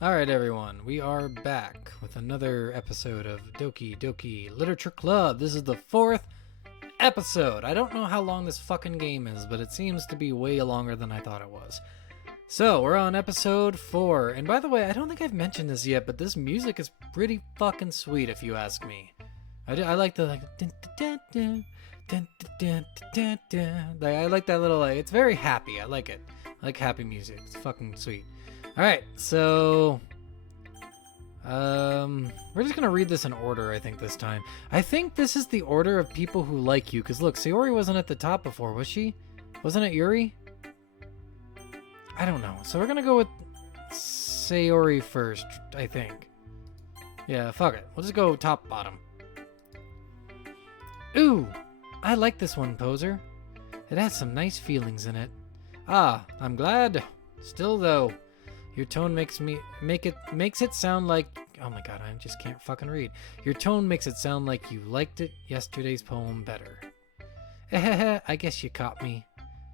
Alright, everyone, we are back with another episode of Doki Doki Literature Club. This is the 4th episode. I don't know how long this fucking game is, but it seems to be way longer than I thought it was. So, we're on episode 4. And by the way, I don't think I've mentioned this yet, but this music is pretty fucking sweet if you ask me. I like the dun, dun, dun, dun, dun, dun, dun. I like that little, it's very happy. I like it. I like happy music. It's fucking sweet. Alright, so we're just gonna read this in order, I think, this time. I think this is the order of people who like you, because look, Sayori wasn't at the top before, was she? Wasn't it Yuri? I don't know. So we're gonna go with Sayori first, I think. Yeah, fuck it. We'll just go top bottom. Ooh, I like this one, Poser. It has some nice feelings in it. Ah, I'm glad. Still though, your tone makes it sound like, oh my god, I just can't fucking read. Your tone makes it sound like you liked yesterday's poem better. I guess you caught me.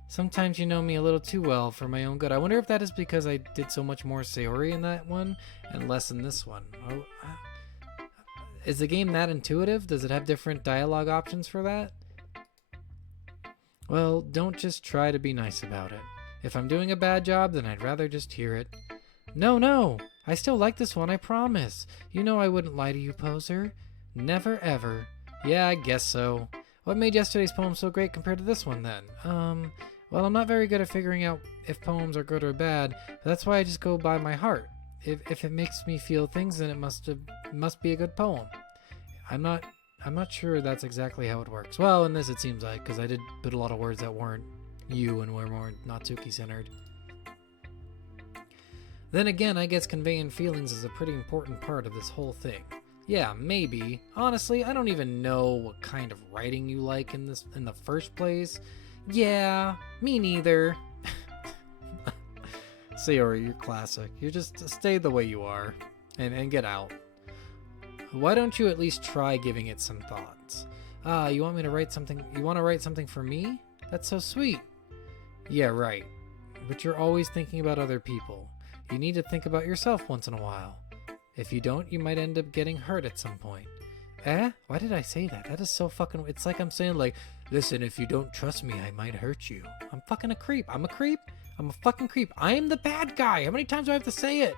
Sometimes you know me a little too well for my own good. I wonder if that is because I did so much more Sayori in that one and less in this one. Oh, is the game that intuitive? Does it have different dialogue options for that? Well, don't just try to be nice about it. If I'm doing a bad job, then I'd rather just hear it. No, I still like this one, I promise. You know I wouldn't lie to you, Poser. Never ever. Yeah, I guess so. What made yesterday's poem so great compared to this one then? Well, I'm not very good at figuring out if poems are good or bad, but that's why I just go by my heart. If it makes me feel things, then it must be a good poem. I'm not sure that's exactly how it works. Well, in this it seems like, because I did put a lot of words that weren't you and were more Natsuki centered. Then again, I guess conveying feelings is a pretty important part of this whole thing. Yeah, maybe. Honestly, I don't even know what kind of writing you like in the first place. Yeah, me neither. Sayori, you're classic. You just stay the way you are and get out. Why don't you at least try giving it some thoughts? You want me to write something? You want to write something for me? That's so sweet. Yeah, right. But you're always thinking about other people. You need to think about yourself once in a while. If you don't, you might end up getting hurt at some point. Why did I say that? That is so fucking... It's like I'm saying, like, listen, if you don't trust me, I might hurt you. I'm fucking a creep. I'm a creep? I'm a fucking creep. I am the bad guy. How many times do I have to say it?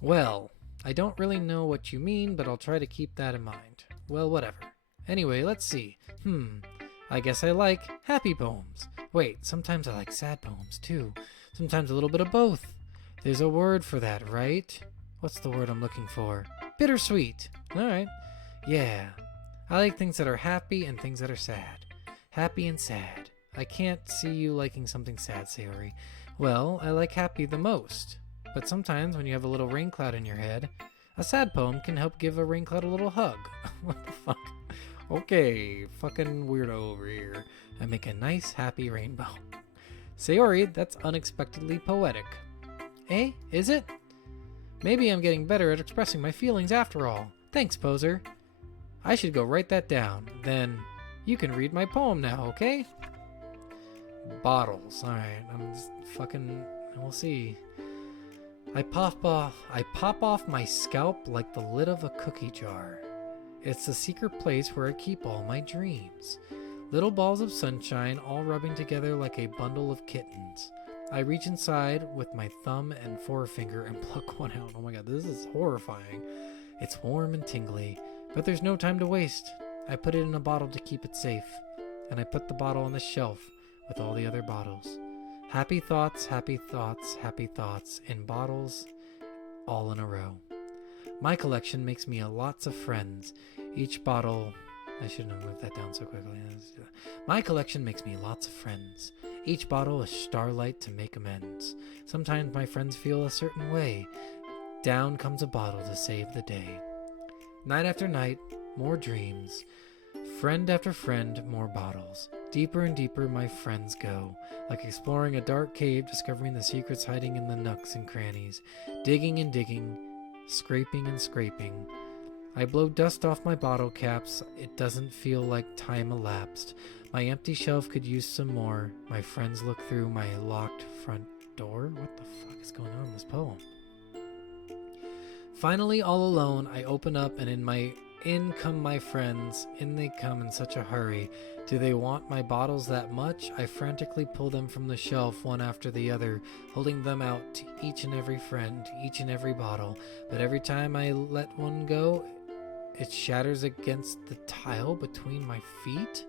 Well, I don't really know what you mean, but I'll try to keep that in mind. Well, whatever. Anyway, let's see. I guess I like happy poems. Wait, sometimes I like sad poems, too. Sometimes a little bit of both. There's a word for that, right? What's the word I'm looking for? Bittersweet. Alright. Yeah. I like things that are happy and things that are sad. Happy and sad. I can't see you liking something sad, Sayori. Well, I like happy the most. But sometimes when you have a little rain cloud in your head, a sad poem can help give a rain cloud a little hug. What the fuck? Okay, fucking weirdo over here. I make a nice, happy rainbow. Sayori, that's unexpectedly poetic. Is it? Maybe I'm getting better at expressing my feelings after all. Thanks, Poser. I should go write that down. Then, you can read my poem now, okay? Bottles. Alright, I'm just fucking... We'll see. I pop off my scalp like the lid of a cookie jar. It's the secret place where I keep all my dreams. Little balls of sunshine all rubbing together like a bundle of kittens. I reach inside with my thumb and forefinger and pluck one out. Oh my god, this is horrifying. It's warm and tingly, but there's no time to waste. I put it in a bottle to keep it safe, and I put the bottle on the shelf with all the other bottles. Happy thoughts, happy thoughts, happy thoughts in bottles all in a row. My collection makes me lots of friends. Each bottle... I shouldn't have moved that down so quickly. My collection makes me lots of friends. Each bottle is starlight to make amends. Sometimes my friends feel a certain way. Down comes a bottle to save the day. Night after night, more dreams. Friend after friend, more bottles. Deeper and deeper my friends go, like exploring a dark cave, discovering the secrets hiding in the nooks and crannies. Digging and digging, scraping and scraping. I blow dust off my bottle caps. It doesn't feel like time elapsed. My empty shelf could use some more. My friends look through my locked front door. What the fuck is going on in this poem? Finally, all alone, I open up and in come my friends. In they come in such a hurry. Do they want my bottles that much? I frantically pull them from the shelf one after the other, holding them out to each and every friend, each and every bottle. But every time I let one go, it shatters against the tile between my feet.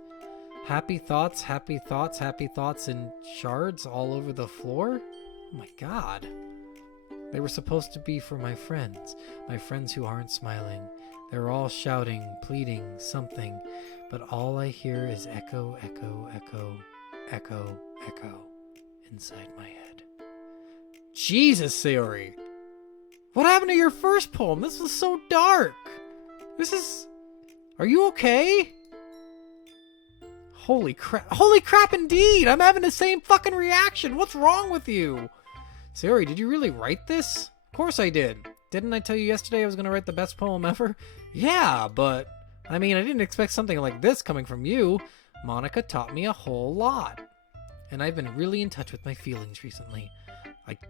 Happy thoughts, happy thoughts, happy thoughts in shards all over the floor? Oh my god. They were supposed to be for my friends who aren't smiling. They're all shouting, pleading, something, but all I hear is echo, echo, echo, echo, echo inside my head. Jesus, Sayori! What happened to your first poem? This was so dark! Are you okay? Holy crap indeed! I'm having the same fucking reaction! What's wrong with you? Sayori, did you really write this? Of course I did. Didn't I tell you yesterday I was going to write the best poem ever? Yeah, but... I mean, I didn't expect something like this coming from you. Monica taught me a whole lot. And I've been really in touch with my feelings recently.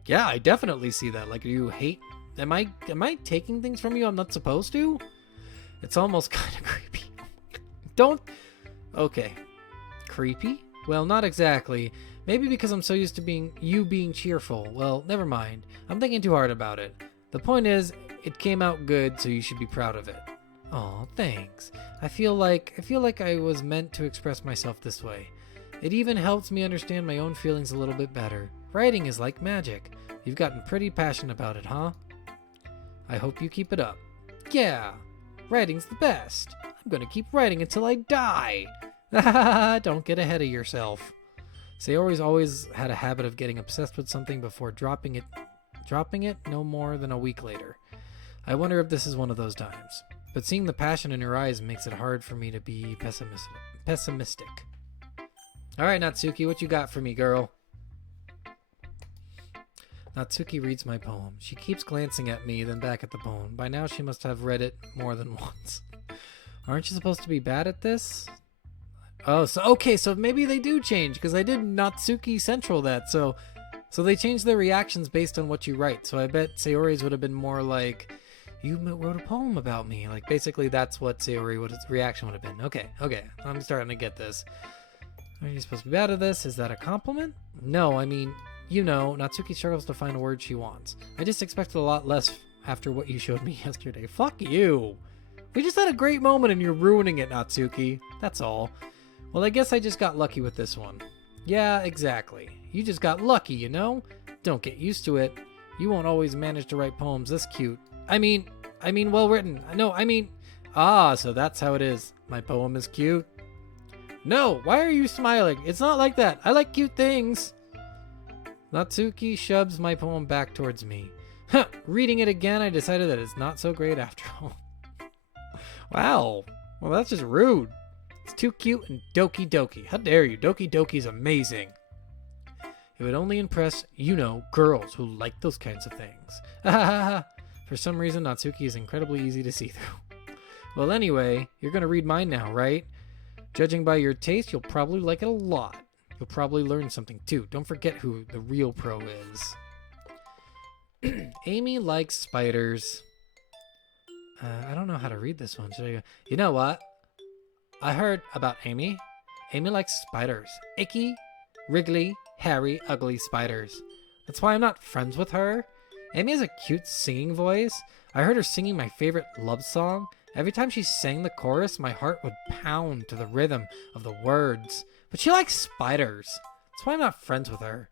Yeah, I definitely see that. Like, you hate... Am I taking things from you I'm not supposed to? It's almost kind of creepy. Don't... Okay. Creepy? Well, not exactly. Maybe because I'm so used to being cheerful. Well, never mind. I'm thinking too hard about it. The point is, it came out good, so you should be proud of it. Aw, thanks. I feel like I was meant to express myself this way. It even helps me understand my own feelings a little bit better. Writing is like magic. You've gotten pretty passionate about it, huh? I hope you keep it up. Yeah, writing's the best. I'm gonna keep writing until I die. Don't get ahead of yourself. Sayori's always had a habit of getting obsessed with something before dropping it no more than a week later. I wonder if this is one of those times. But seeing the passion in her eyes makes it hard for me to be pessimistic. Alright, Natsuki, what you got for me, girl? Natsuki reads my poem. She keeps glancing at me, then back at the poem. By now she must have read it more than once. Aren't you supposed to be bad at this? Oh, so maybe they do change, because I did Natsuki Central that, so they changed their reactions based on what you write. So I bet Sayori's would have been more like, you wrote a poem about me. Like, basically that's what Sayori's reaction would have been. Okay, I'm starting to get this. Are you supposed to be bad at this? Is that a compliment? No, I mean, you know, Natsuki struggles to find a word she wants. I just expected a lot less after what you showed me yesterday. Fuck you. We just had a great moment and you're ruining it, Natsuki. That's all. Well, I guess I just got lucky with this one. Yeah, exactly. You just got lucky, you know? Don't get used to it. You won't always manage to write poems this cute. I mean, well written. No, so that's how it is. My poem is cute. No, why are you smiling? It's not like that. I like cute things. Natsuki shoves my poem back towards me. Reading it again, I decided that it's not so great after all. Wow. Well, that's just rude. It's too cute and Doki Doki. How dare you? Doki Doki's amazing. It would only impress, you know, girls who like those kinds of things. For some reason, Natsuki is incredibly easy to see through. Well, anyway, you're going to read mine now, right? Judging by your taste, you'll probably like it a lot. You'll probably learn something, too. Don't forget who the real pro is. Amy likes spiders. I don't know how to read this one. Should I go? You know what? I heard about Amy. Amy likes spiders. Icky, wriggly, hairy, ugly spiders. That's why I'm not friends with her. Amy has a cute singing voice. I heard her singing my favorite love song. Every time she sang the chorus, my heart would pound to the rhythm of the words. But she likes spiders. That's why I'm not friends with her.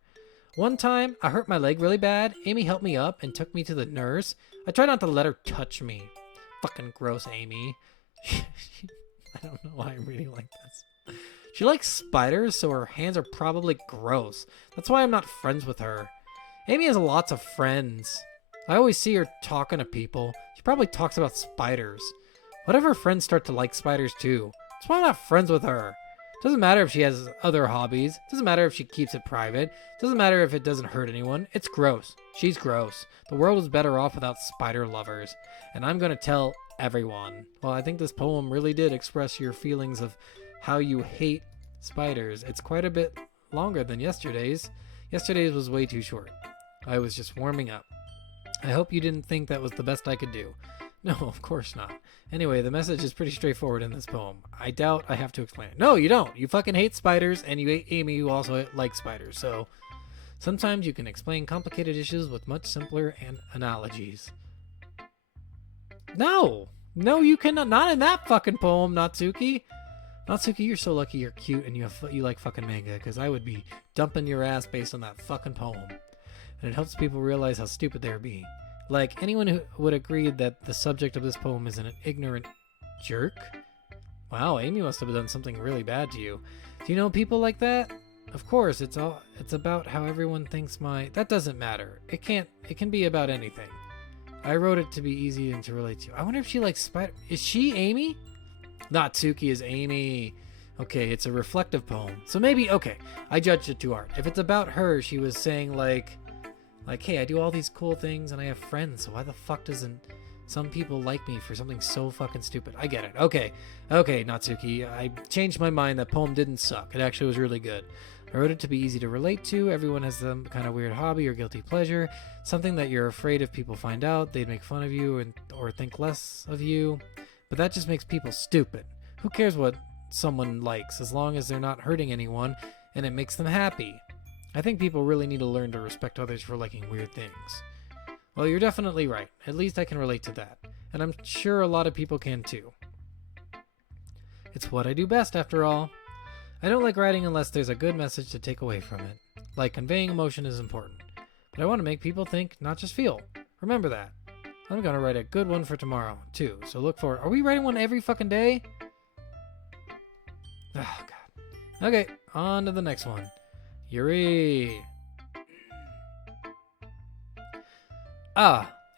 One time, I hurt my leg really bad. Amy helped me up and took me to the nurse. I tried not to let her touch me. Fucking gross, Amy. I don't know why I'm reading like this. She likes spiders, so her hands are probably gross. That's why I'm not friends with her. Amy has lots of friends. I always see her talking to people. She probably talks about spiders. What if her friends start to like spiders too? That's why I'm not friends with her. Doesn't matter if she has other hobbies. Doesn't matter if she keeps it private. Doesn't matter if it doesn't hurt anyone. It's gross. She's gross. The world is better off without spider lovers. And I'm gonna tell everyone. Well, I think this poem really did express your feelings of how you hate spiders. It's quite a bit longer than yesterday's. Yesterday's was way too short. I was just warming up. I hope you didn't think that was the best I could do. No, of course not. Anyway, the message is pretty straightforward in this poem. I doubt I have to explain it. No, you don't. You fucking hate spiders, and you hate Amy, who also likes spiders. So sometimes you can explain complicated issues with much simpler analogies. No, you cannot. Not in that fucking poem, Natsuki. Natsuki, you're so lucky you're cute and you like fucking manga, because I would be dumping your ass based on that fucking poem. And it helps people realize how stupid they're being. Like, anyone who would agree that the subject of this poem is an ignorant jerk? Wow, Amy must have done something really bad to you. Do you know people like that? Of course, it's about how everyone thinks that doesn't matter. It can be about anything. I wrote it to be easy and to relate to. I wonder if she likes spider. Is she Amy? Natsuki is Amy. Okay, it's a reflective poem. So maybe, okay, I judged it too hard. If it's about her, she was saying like, hey, I do all these cool things and I have friends, so why the fuck doesn't some people like me for something so fucking stupid? I get it. Okay, Natsuki, I changed my mind. That poem didn't suck. It actually was really good. I wrote it to be easy to relate to. Everyone has some kind of weird hobby or guilty pleasure, something that you're afraid if people find out, they'd make fun of you or think less of you. But that just makes people stupid. Who cares what someone likes as long as they're not hurting anyone and it makes them happy? I think people really need to learn to respect others for liking weird things. Well, you're definitely right. At least I can relate to that. And I'm sure a lot of people can too. It's what I do best, after all. I don't like writing unless there's a good message to take away from it. Like, conveying emotion is important. But I want to make people think, not just feel. Remember that. I'm going to write a good one for tomorrow, too. So look forward. Are we writing one every fucking day? Oh, God. Okay, on to the next one. Yuri.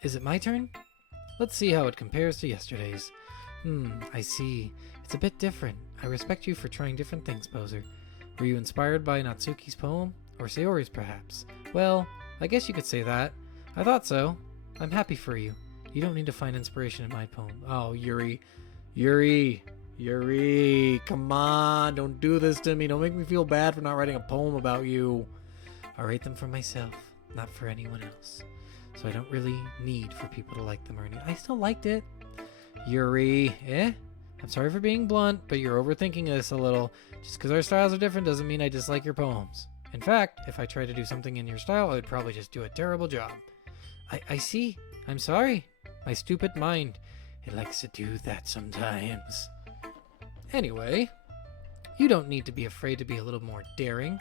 Is it my turn? Let's see how it compares to yesterday's. I see. It's a bit different. I respect you for trying different things, Poser. Were you inspired by Natsuki's poem? Or Sayori's, perhaps? Well, I guess you could say that. I thought so. I'm happy for you. You don't need to find inspiration in my poem. Oh, Yuri, come on, don't do this to me. Don't make me feel bad for not writing a poem about you. I write them for myself, not for anyone else. So I don't really need for people to like them or anything. I still liked it. Yuri, I'm sorry for being blunt, but you're overthinking this a little. Just because our styles are different doesn't mean I dislike your poems. In fact, if I tried to do something in your style, I would probably just do a terrible job. I see. I'm sorry. My stupid mind. It likes to do that sometimes. Anyway, you don't need to be afraid to be a little more daring.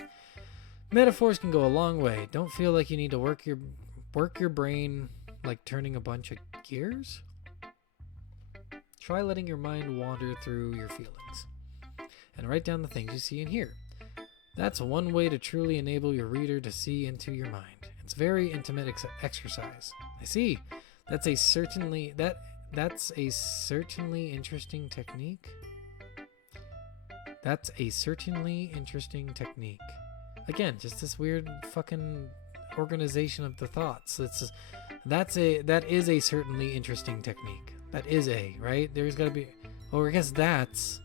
Metaphors can go a long way. Don't feel like you need to work your brain like turning a bunch of gears. Try letting your mind wander through your feelings and write down the things you see and hear. That's one way to truly enable your reader to see into your mind. It's very intimate exercise. I see. That's a certainly interesting technique. That's a certainly interesting technique. Again, just this weird fucking organization of the thoughts. That is a certainly interesting technique. That is right? There's got to be. Or I guess that's.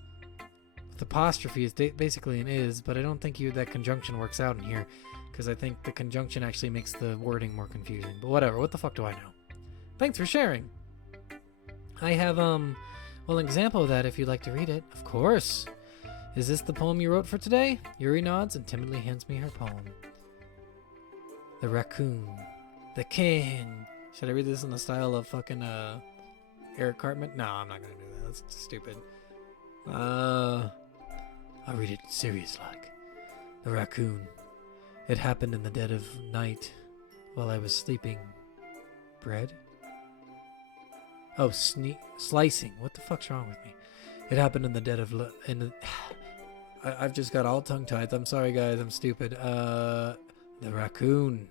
The apostrophe is basically an is, but I don't think that conjunction works out in here, because I think the conjunction actually makes the wording more confusing. But whatever. What the fuck do I know? Thanks for sharing. I have an example of that if you'd like to read it. Of course. Is this the poem you wrote for today? Yuri nods and timidly hands me her poem. The Raccoon. The King. Should I read this in the style of fucking Eric Cartman? No, I'm not gonna do that. That's stupid. I'll read it serious like. The Raccoon. It happened in the dead of night while I was sleeping. Bread? Oh, slicing. What the fuck's wrong with me? It happened in the dead of I've just got all tongue-tied. I'm sorry, guys. I'm stupid. The Raccoon.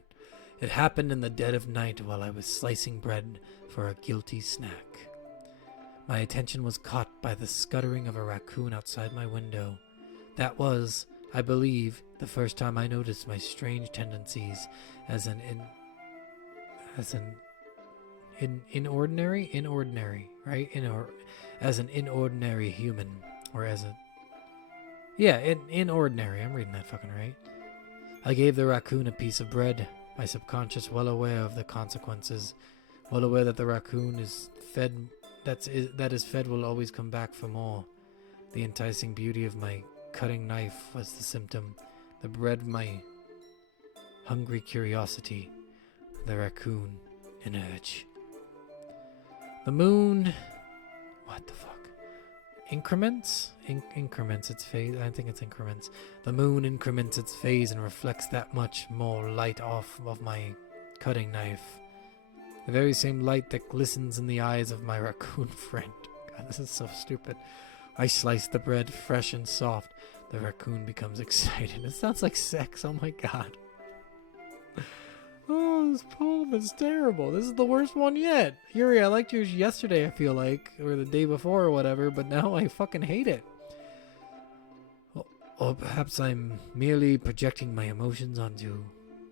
It happened in the dead of night while I was slicing bread for a guilty snack. My attention was caught by the scuttering of a raccoon outside my window. That was, I believe, the first time I noticed my strange tendencies as an inordinary human, or as a inordinary. I'm reading that fucking right. I gave the raccoon a piece of bread, my subconscious well aware of the consequences. Well aware that the raccoon is fed, that is fed will always come back for more. The enticing beauty of my cutting knife was the symptom. The bread my hungry curiosity. The raccoon an urge. The moon... What the fuck? Increments? Increments its phase. I think it's increments. The moon increments its phase and reflects that much more light off of my cutting knife. The very same light that glistens in the eyes of my raccoon friend. God, this is so stupid. I slice the bread fresh and soft. The raccoon becomes excited. It sounds like sex. Oh my god. Oh, this poem is terrible. This is the worst one yet. Yuri, I liked yours yesterday, I feel like. Or the day before or whatever. But now I fucking hate it. Or perhaps I'm merely projecting my emotions onto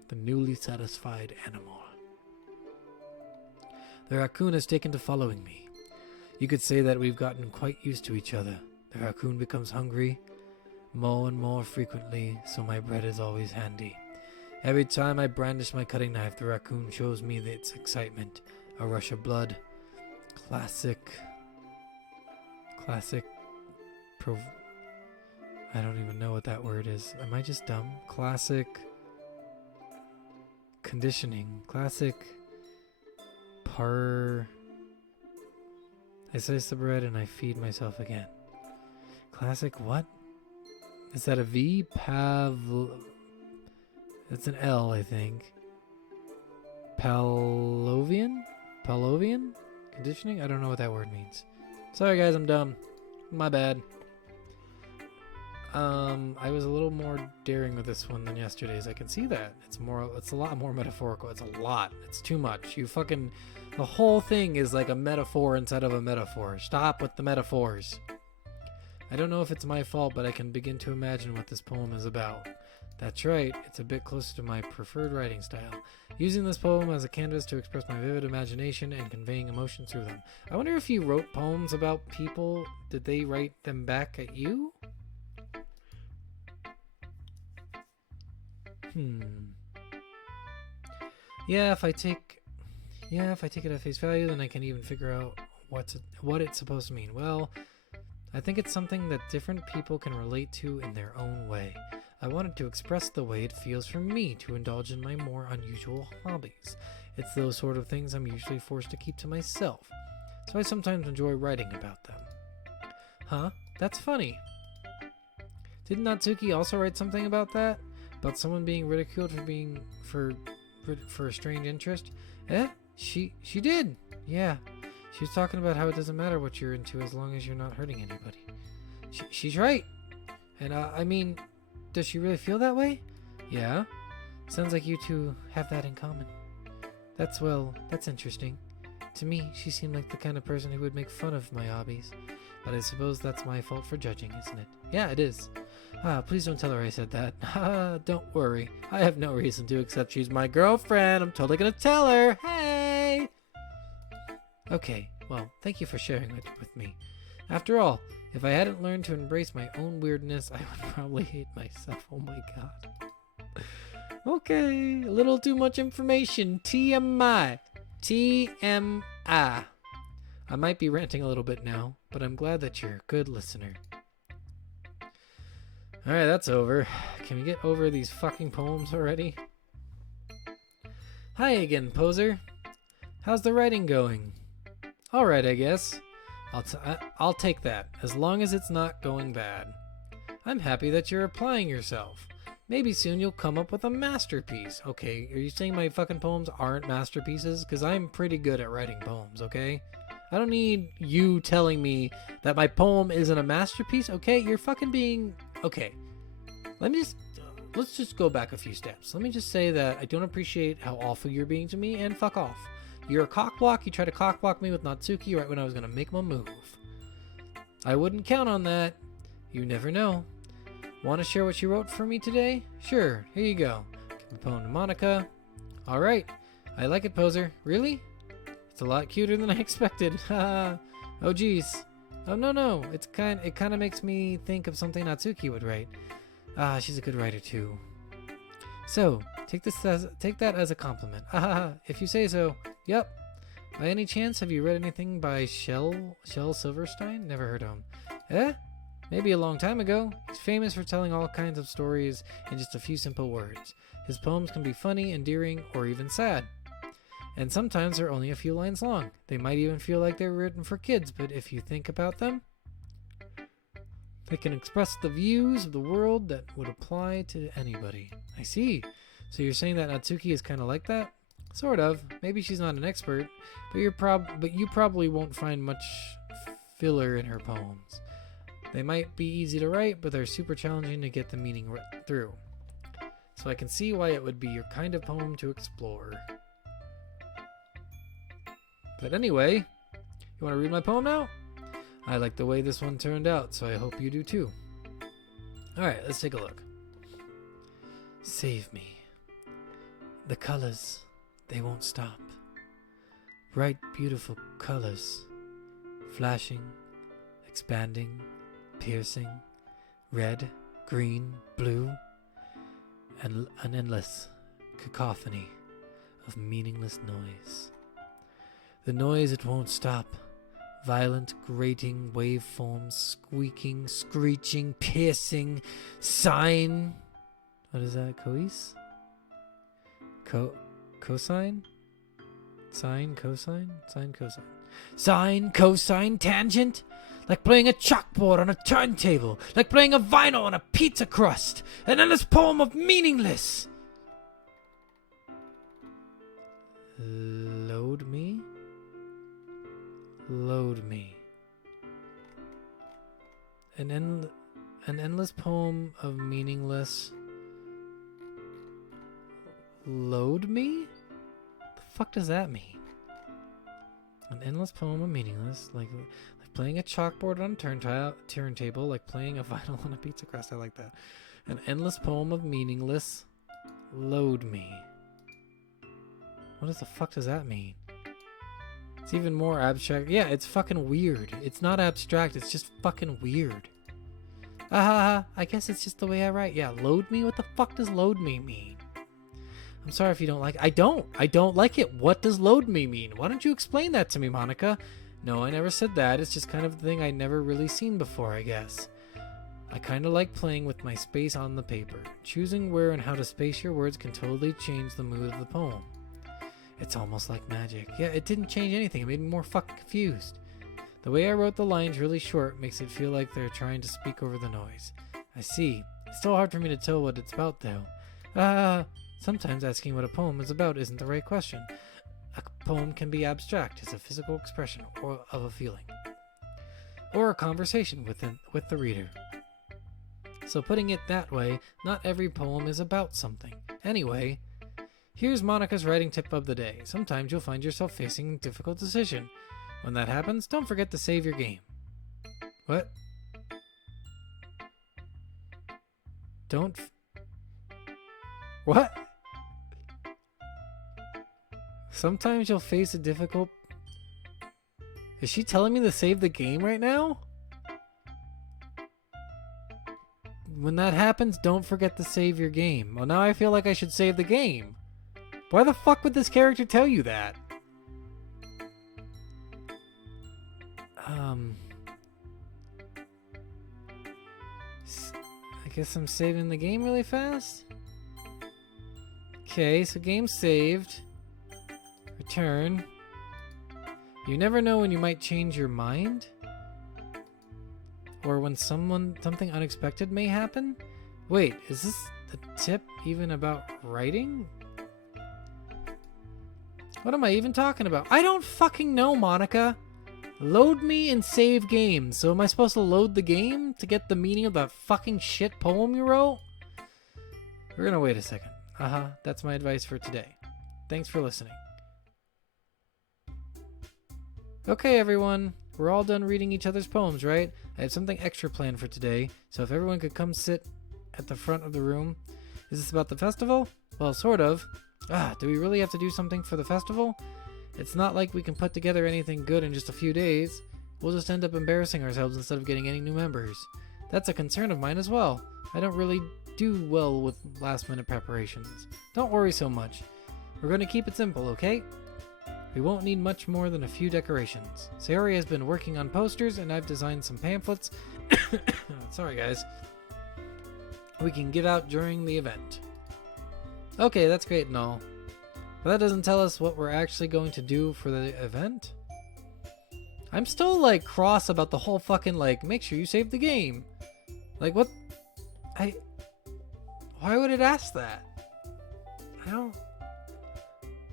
the newly satisfied animal. The raccoon has taken to following me. You could say that we've gotten quite used to each other. The raccoon becomes hungry more and more frequently, so my bread is always handy. Every time I brandish my cutting knife, the raccoon shows me its excitement. A rush of blood. Classic. I don't even know what that word is. Am I just dumb? Classic conditioning. Classic I slice the bread and I feed myself again. Classic what? Is that a V? It's an L, I think. Pavlovian? Conditioning? I don't know what that word means. Sorry guys, I'm dumb. My bad. I was a little more daring with this one than yesterday's. I can see that. It's a lot more metaphorical. It's a lot. It's too much. The whole thing is like a metaphor inside of a metaphor. Stop with the metaphors. I don't know if it's my fault, but I can begin to imagine what this poem is about. That's right, it's a bit closer to my preferred writing style. Using this poem as a canvas to express my vivid imagination and conveying emotion through them. I wonder if you wrote poems about people, did they write them back at you? Yeah, if I take it at face value, then I can even figure out what it's supposed to mean. Well, I think it's something that different people can relate to in their own way. I wanted to express the way it feels for me to indulge in my more unusual hobbies. It's those sort of things I'm usually forced to keep to myself, so I sometimes enjoy writing about them. Huh? That's funny. Didn't Natsuki also write something about that? About someone being ridiculed for a strange interest? She did. Yeah. She was talking about how it doesn't matter what you're into as long as you're not hurting anybody. She's right. And I mean, does she really feel that way? Yeah. Sounds like you two have that in common. That's interesting. To me, she seemed like the kind of person who would make fun of my hobbies. But I suppose that's my fault for judging, isn't it? Yeah, it is. Please don't tell her I said that. Don't worry. I have no reason to, except she's my girlfriend. I'm totally gonna tell her. Hey! Okay, well, thank you for sharing it with me. After all, if I hadn't learned to embrace my own weirdness, I would probably hate myself. Oh my god. Okay, a little too much information. TMI. TMI. I might be ranting a little bit now, but I'm glad that you're a good listener. Alright, that's over. Can we get over these fucking poems already? Hi again, poser. How's the writing going? Alright, I guess. I'll take that, as long as it's not going bad. I'm happy that you're applying yourself. Maybe soon you'll come up with a masterpiece. Okay, are you saying my fucking poems aren't masterpieces? Because I'm pretty good at writing poems, okay? I don't need you telling me that my poem isn't a masterpiece, okay? You're fucking being... Okay, let's just go back a few steps. Let me just say that I don't appreciate how awful you're being to me, and fuck off. You're a cockblock. You tried to cockblock me with Natsuki right when I was going to make my move. I wouldn't count on that. You never know. Want to share what you wrote for me today? Sure, here you go. Give the poem to Monica. Alright, I like it, poser. Really? It's a lot cuter than I expected. Oh geez. Oh no, it kind of makes me think of something Natsuki would write. She's a good writer too. So, take that as a compliment. If you say so. Yep. By any chance, have you read anything by Shel Silverstein? Never heard of him. Eh? Maybe a long time ago. He's famous for telling all kinds of stories in just a few simple words. His poems can be funny, endearing, or even sad. And sometimes they're only a few lines long. They might even feel like they're written for kids, but if you think about them, they can express the views of the world that would apply to anybody. I see. So you're saying that Natsuki is kind of like that? Sort of. Maybe she's not an expert, but you probably won't find much filler in her poems. They might be easy to write, but they're super challenging to get the meaning through. So I can see why it would be your kind of poem to explore. But anyway, you want to read my poem now? I like the way this one turned out, so I hope you do too. Alright, let's take a look. Save me. The colors, they won't stop. Bright, beautiful colors. Flashing, expanding, piercing. Red, green, blue. And an endless cacophony of meaningless noise. The noise, it won't stop. Violent, grating waveforms, squeaking, screeching, piercing, sine. What is that? Coes? Cosine? Sine, cosine? Sine, cosine. Sine, cosine, tangent? Like playing a chalkboard on a turntable. Like playing a vinyl on a pizza crust. An endless poem of meaningless. Load me? Load me. An endless poem of meaningless. Load me? The fuck does that mean? An endless poem of meaningless, like playing a chalkboard on a turntable, like playing a vinyl on a pizza crust. I like that. An endless poem of meaningless. Load me. What the fuck does that mean? It's even more abstract. Yeah, it's fucking weird. It's not abstract, it's just fucking weird. I guess it's just the way I write. Yeah, load me? What the fuck does load me mean? I'm sorry if you don't like it. I don't like it. What does load me mean? Why don't you explain that to me, Monica? No, I never said that. It's just kind of the thing I never really seen before, I guess. I kind of like playing with my space on the paper. Choosing where and how to space your words can totally change the mood of the poem. It's almost like magic. Yeah, it didn't change anything. It made me more fucking confused. The way I wrote the lines really short makes it feel like they're trying to speak over the noise. I see. It's still hard for me to tell what it's about, though. Sometimes asking what a poem is about isn't the right question. A poem can be abstract as a physical expression of a feeling. Or a conversation with the reader. So putting it that way, not every poem is about something. Anyway, here's Monica's writing tip of the day. Sometimes you'll find yourself facing a difficult decision. When that happens, don't forget to save your game. What? What? Sometimes you'll face a difficult... Is she telling me to save the game right now? When that happens, don't forget to save your game. Well, now I feel like I should save the game. Why the fuck would this character tell you that? I guess I'm saving the game really fast? Okay, so game saved. Return. You never know when you might change your mind? Or when something unexpected may happen? Wait, is this the tip even about writing? What am I even talking about? I don't fucking know, Monica. Load me and save game. So am I supposed to load the game to get the meaning of that fucking shit poem you wrote? We're gonna wait a second. That's my advice for today. Thanks for listening. Okay, everyone. We're all done reading each other's poems, right? I have something extra planned for today, so if everyone could come sit at the front of the room. Is this about the festival? Well, sort of. Do we really have to do something for the festival? It's not like we can put together anything good in just a few days. We'll just end up embarrassing ourselves instead of getting any new members. That's a concern of mine as well. I don't really do well with last-minute preparations. Don't worry so much. We're going to keep it simple, okay? We won't need much more than a few decorations. Sayori has been working on posters, and I've designed some pamphlets. Sorry, guys. We can give out during the event. Okay, that's great and all. But that doesn't tell us what we're actually going to do for the event. I'm still, like, cross about the whole fucking, like, make sure you save the game. Like, what? Why would it ask that?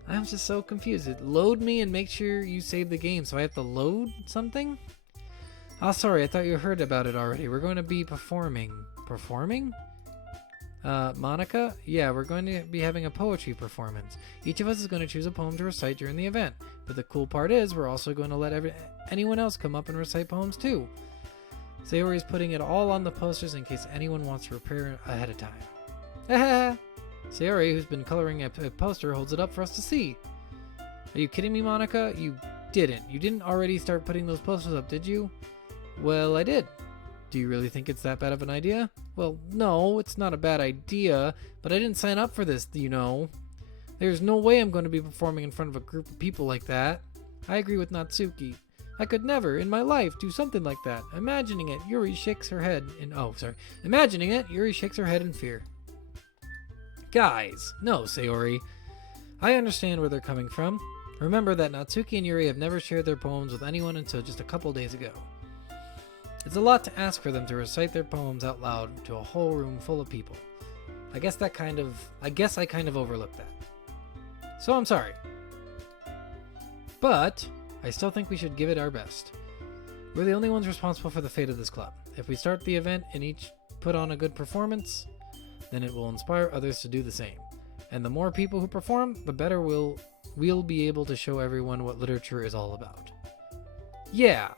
I'm just so confused. It load me and make sure you save the game, so I have to load something? Oh, sorry, I thought you heard about it already. We're going to be performing. Performing? Monica? Yeah, we're going to be having a poetry performance. Each of us is going to choose a poem to recite during the event. But the cool part is, we're also going to let anyone else come up and recite poems too. Sayori is putting it all on the posters in case anyone wants to prepare ahead of time. Sayori, who's been coloring a poster, holds it up for us to see. Are you kidding me, Monica? You didn't. You didn't already start putting those posters up, did you? Well, I did. Do you really think it's that bad of an idea? Well, no, it's not a bad idea, but I didn't sign up for this, you know. There's no way I'm going to be performing in front of a group of people like that. I agree with Natsuki. I could never, in my life, do something like that. Imagining it, Yuri shakes her head in... Imagining it, Yuri shakes her head in fear. Guys, no, Sayori. I understand where they're coming from. Remember that Natsuki and Yuri have never shared their poems with anyone until just a couple days ago. It's a lot to ask for them to recite their poems out loud to a whole room full of people. I guess I kind of overlooked that. So I'm sorry. But I still think we should give it our best. We're the only ones responsible for the fate of this club. If we start the event and each put on a good performance, then it will inspire others to do the same. And the more people who perform, the better we'll be able to show everyone what literature is all about. Yeah,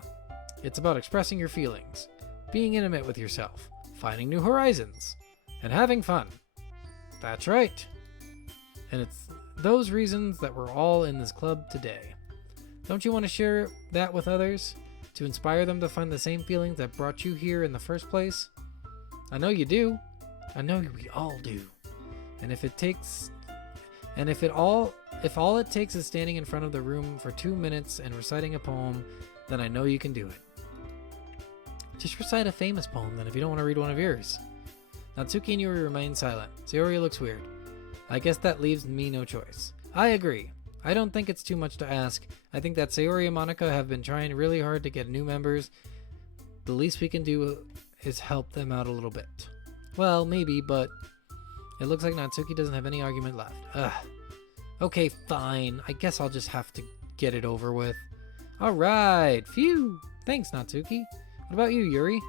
it's about expressing your feelings, being intimate with yourself, finding new horizons, and having fun. That's right. And it's those reasons that we're all in this club today. Don't you want to share that with others? To inspire them to find the same feelings that brought you here in the first place? I know you do. I know we all do. And if all it takes is standing in front of the room for 2 minutes and reciting a poem, then I know you can do it. Just recite a famous poem then if you don't want to read one of yours. Natsuki and Yuri remain silent. Sayori looks weird. I guess that leaves me no choice. I agree. I don't think it's too much to ask. I think that Sayori and Monica have been trying really hard to get new members. The least we can do is help them out a little bit. Well, maybe, but it looks like Natsuki doesn't have any argument left. Ugh. Okay, fine. I guess I'll just have to get it over with. Alright, phew. Thanks, Natsuki. What about you, Yuri?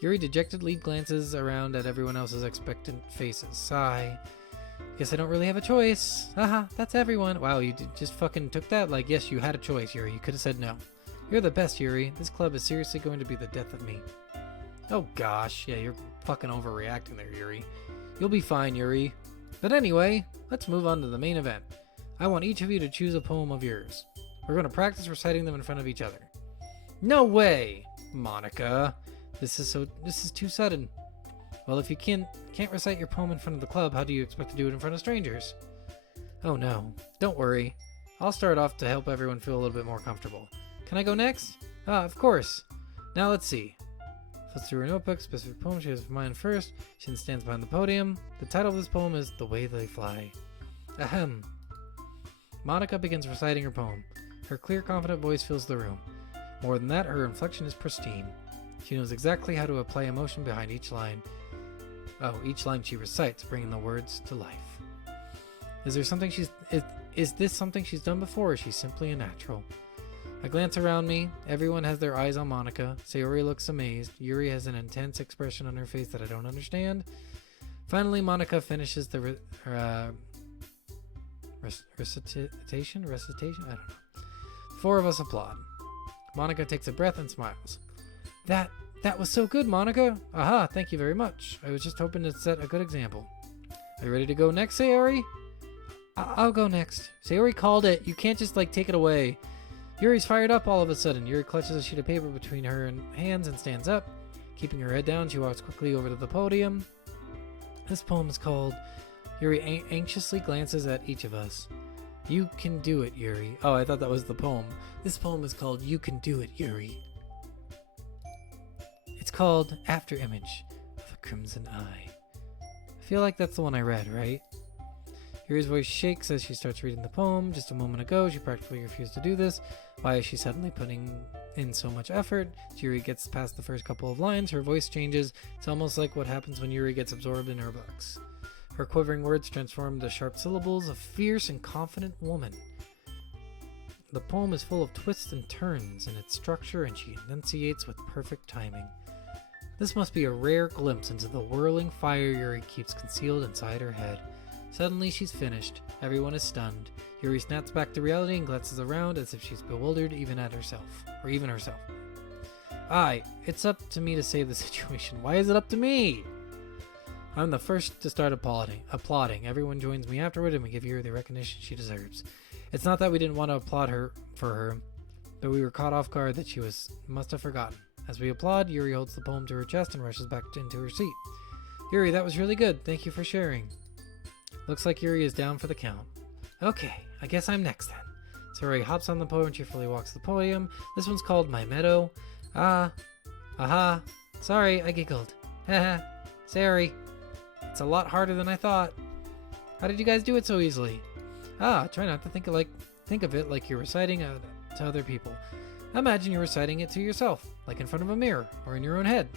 Yuri dejectedly glances around at everyone else's expectant faces. Sigh. Guess I don't really have a choice. Haha, that's everyone. Wow, you just fucking took that? Like, yes, you had a choice, Yuri. You could have said no. You're the best, Yuri. This club is seriously going to be the death of me. Oh gosh, yeah, you're fucking overreacting there, Yuri. You'll be fine, Yuri. But anyway, let's move on to the main event. I want each of you to choose a poem of yours. We're going to practice reciting them in front of each other. No way, Monica. This is too sudden. Well, if you can't recite your poem in front of the club, how do you expect to do it in front of strangers? Oh no, don't worry. I'll start off to help everyone feel a little bit more comfortable. Can I go next? Ah, of course. Now let's see. Flips through her notebook, specific poem she has in mind first. She then stands behind the podium. The title of this poem is The Way They Fly. Ahem. Monica begins reciting her poem. Her clear, confident voice fills the room. More than that, her inflection is pristine. She knows exactly how to apply emotion behind each line. Oh, each line she recites, bringing the words to life. Is this something she's done before, or is she simply a natural? I glance around me. Everyone has their eyes on Monica. Sayori looks amazed. Yuri has an intense expression on her face that I don't understand. Finally, Monica finishes the recitation? I don't know. Four of us applaud. Monica takes a breath and smiles. That was so good, Monica. Aha, thank you very much. I was just hoping to set a good example. Are you ready to go next, Sayori? I'll go next. Sayori called it. You can't just, take it away. Yuri's fired up all of a sudden. Yuri clutches a sheet of paper between her hands and stands up. Keeping her head down, she walks quickly over to the podium. This poem is called... Yuri anxiously glances at each of us. You can do it, Yuri. Oh, I thought that was the poem. This poem is called You Can Do It, Yuri. It's called After Image of a Crimson Eye. I feel like that's the one I read, right? Yuri's voice shakes as she starts reading the poem. Just a moment ago, she practically refused to do this. Why is she suddenly putting in so much effort? As Yuri gets past the first couple of lines, her voice changes. It's almost like what happens when Yuri gets absorbed in her books. Her quivering words transform to sharp syllables of fierce and confident woman. The poem is full of twists and turns in its structure, and she enunciates with perfect timing. This must be a rare glimpse into the whirling fire Yuri keeps concealed inside her head. Suddenly she's finished. Everyone is stunned. Yuri snaps back to reality and glances around as if she's bewildered even herself. It's up to me to save the situation. Why is it up to me? I'm the first to start applauding. Everyone joins me afterward and we give Yuri the recognition she deserves. It's not that we didn't want to applaud her for her, but we were caught off guard that she must have forgotten. As we applaud, Yuri holds the poem to her chest and rushes back into her seat. Yuri, that was really good. Thank you for sharing. Looks like Yuri is down for the count. Okay, I guess I'm next then. Sayori hops on the podium and cheerfully walks to the podium. This one's called My Meadow. Sorry, I giggled. Haha, Sayori. It's a lot harder than I thought. How did you guys do it so easily? Try not to think of it like you're reciting to other people. Imagine you're reciting it to yourself, like in front of a mirror or in your own head.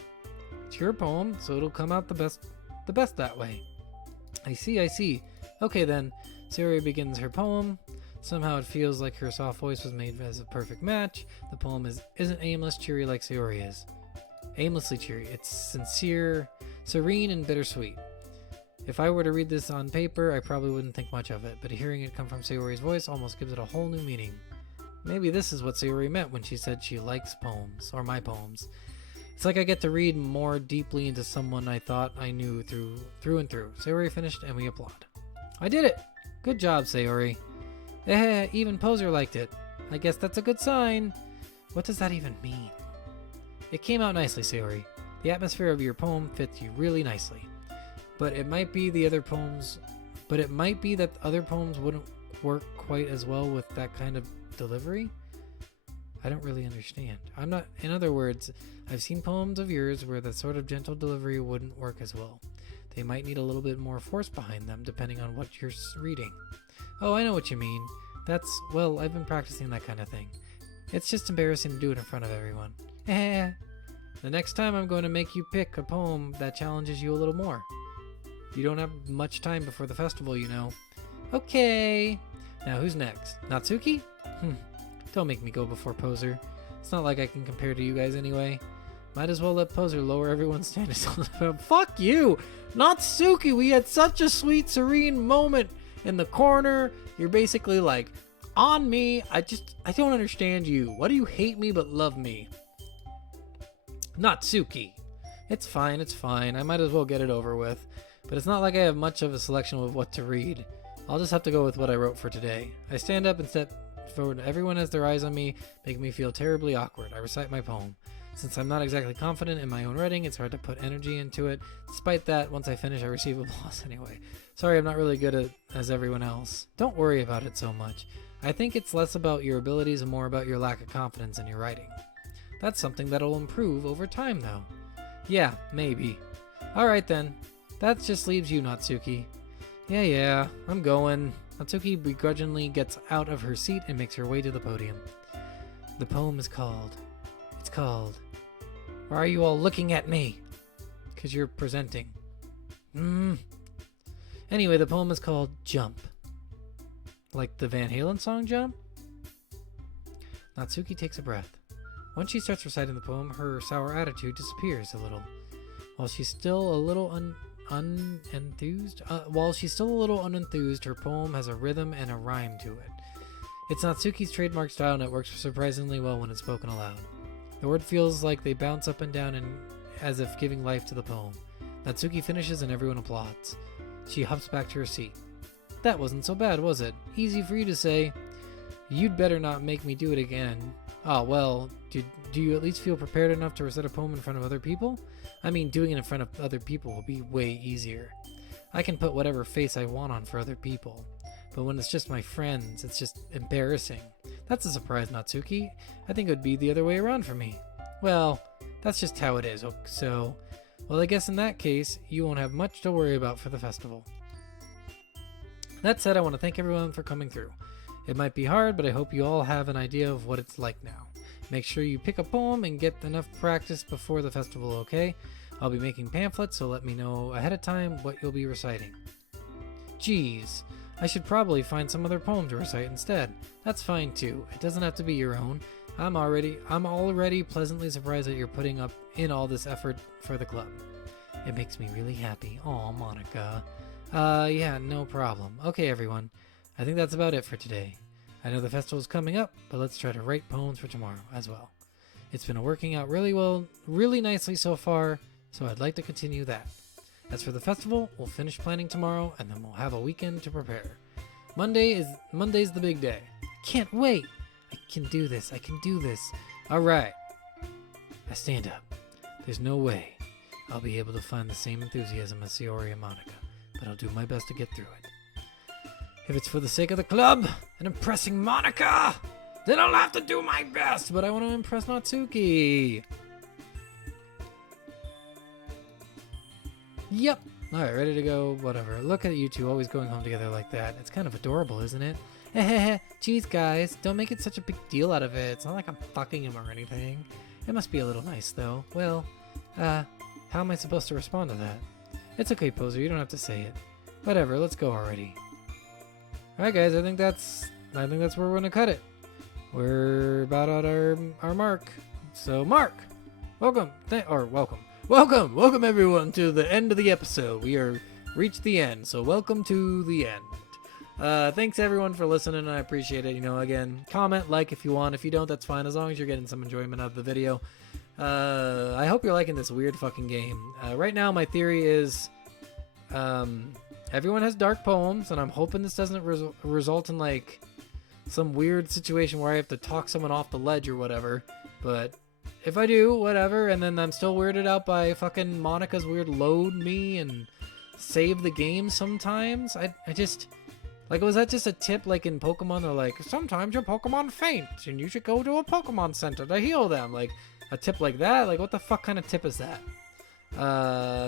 It's your poem, so it'll come out the best that way. I see. Okay then, Sayori begins her poem. Somehow it feels like her soft voice was made as a perfect match. The poem isn't aimless cheery like Sayori is. Aimlessly cheery. It's sincere, serene, and bittersweet. If I were to read this on paper, I probably wouldn't think much of it, but hearing it come from Sayori's voice almost gives it a whole new meaning. Maybe this is what Sayori meant when she said she likes poems, or my poems. It's like I get to read more deeply into someone I thought I knew through and through. Sayori finished and we applaud. I did it! Good job, Sayori. Even Poser liked it. I guess that's a good sign. What does that even mean? It came out nicely, Sayori. The atmosphere of your poem fits you really nicely. But it might be that other poems wouldn't work quite as well with that kind of delivery. I don't really understand. In other words, I've seen poems of yours where that sort of gentle delivery wouldn't work as well. They might need a little bit more force behind them depending on what you're reading. Oh, I know what you mean. I've been practicing that kind of thing. It's just embarrassing to do it in front of everyone. The next time I'm going to make you pick a poem that challenges you a little more. You don't have much time before the festival, you know. Okay. Now who's next? Natsuki? Don't make me go before Poser. It's not like I can compare to you guys anyway. Might as well let Poser lower everyone's standards. Fuck you! Natsuki, we had such a sweet, serene moment in the corner. You're basically like, on me. I don't understand you. Why do you hate me but love me? Natsuki. It's fine. I might as well get it over with. But it's not like I have much of a selection of what to read. I'll just have to go with what I wrote for today. I stand up and step forward. Everyone has their eyes on me, making me feel terribly awkward. I recite my poem. Since I'm not exactly confident in my own writing, it's hard to put energy into it. Despite that, once I finish, I receive applause anyway. Sorry, I'm not really good as everyone else. Don't worry about it so much. I think it's less about your abilities and more about your lack of confidence in your writing. That's something that'll improve over time, though. Yeah, maybe. Alright then. That just leaves you, Natsuki. Yeah, I'm going. Natsuki begrudgingly gets out of her seat and makes her way to the podium. The poem is called... Why are you all looking at me? Because you're presenting. Anyway, the poem is called Jump. Like the Van Halen song Jump? Natsuki takes a breath. Once she starts reciting the poem, her sour attitude disappears a little. While she's still a little unenthused, her poem has a rhythm and a rhyme to it. It's Natsuki's trademark style and it works surprisingly well when it's spoken aloud. The word feels like they bounce up and down and as if giving life to the poem. Natsuki finishes and everyone applauds. She hops back to her seat. That wasn't so bad, was it? Easy for you to say. You'd better not make me do it again. Oh, well, do you at least feel prepared enough to recite a poem in front of other people? I mean, doing it in front of other people will be way easier. I can put whatever face I want on for other people. but when it's just my friends, it's just embarrassing. That's a surprise, Natsuki. I think it would be the other way around for me. Well, that's just how it is, so... Well, I guess in that case, you won't have much to worry about for the festival. That said, I want to thank everyone for coming through. It might be hard, but I hope you all have an idea of what it's like now. Make sure you pick a poem and get enough practice before the festival, okay? I'll be making pamphlets, so let me know ahead of time what you'll be reciting. Geez, I should probably find some other poem to recite instead. That's fine too. It doesn't have to be your own. I'm already pleasantly surprised that you're putting up in all this effort for the club. It makes me really happy. Aw, Monica. Yeah, no problem. Okay, everyone. I think that's about it for today. I know the festival's coming up, but let's try to write poems for tomorrow as well. It's been working out really nicely so far, so I'd like to continue that. As for the festival, we'll finish planning tomorrow, and then we'll have a weekend to prepare. Monday's the big day. I can't wait. I can do this. All right. I stand up. There's no way I'll be able to find the same enthusiasm as Sayori and Monica, but I'll do my best to get through it. If it's for the sake of the club and impressing Monica, then I'll have to do my best, but I want to impress Natsuki. Yep. All right, ready to go, whatever. Look at you two always going home together like that. It's kind of adorable, isn't it? Geez, guys, don't make it such a big deal out of it. It's not like I'm fucking him or anything. It must be a little nice, though. Well, how am I supposed to respond to that? It's okay, Poser, you don't have to say it. Whatever, let's go already. Alright, guys, I think that's where we're gonna cut it. We're about at our mark. So, Mark, welcome everyone to the end of the episode. We are reached the end, so welcome to the end. Thanks everyone for listening, I appreciate it. Again, comment, like if you want. If you don't, that's fine, as long as you're getting some enjoyment out of the video. I hope you're liking this weird fucking game. Right now, my theory is, everyone has dark poems, and I'm hoping this doesn't result in, like, some weird situation where I have to talk someone off the ledge or whatever. But if I do, whatever, and then I'm still weirded out by fucking Monica's weird load me and save the game sometimes. I just... Like, was that just a tip, like, in Pokemon? They're like, sometimes your Pokemon faint, and you should go to a Pokemon Center to heal them. Like, a tip like that? Like, what the fuck kind of tip is that?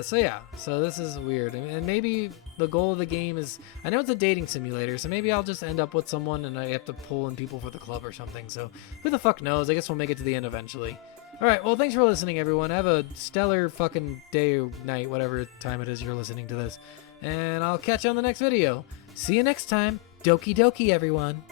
So yeah, so this is weird, and maybe the goal of the game is, I know it's a dating simulator, so maybe I'll just end up with someone and I have to pull in people for the club or something, so who the fuck knows. I guess we'll make it to the end eventually. Alright, well, thanks for listening, everyone. Have a stellar fucking day or night, whatever time it is you're listening to this, and I'll catch you on the next video. See you next time. Doki Doki, everyone.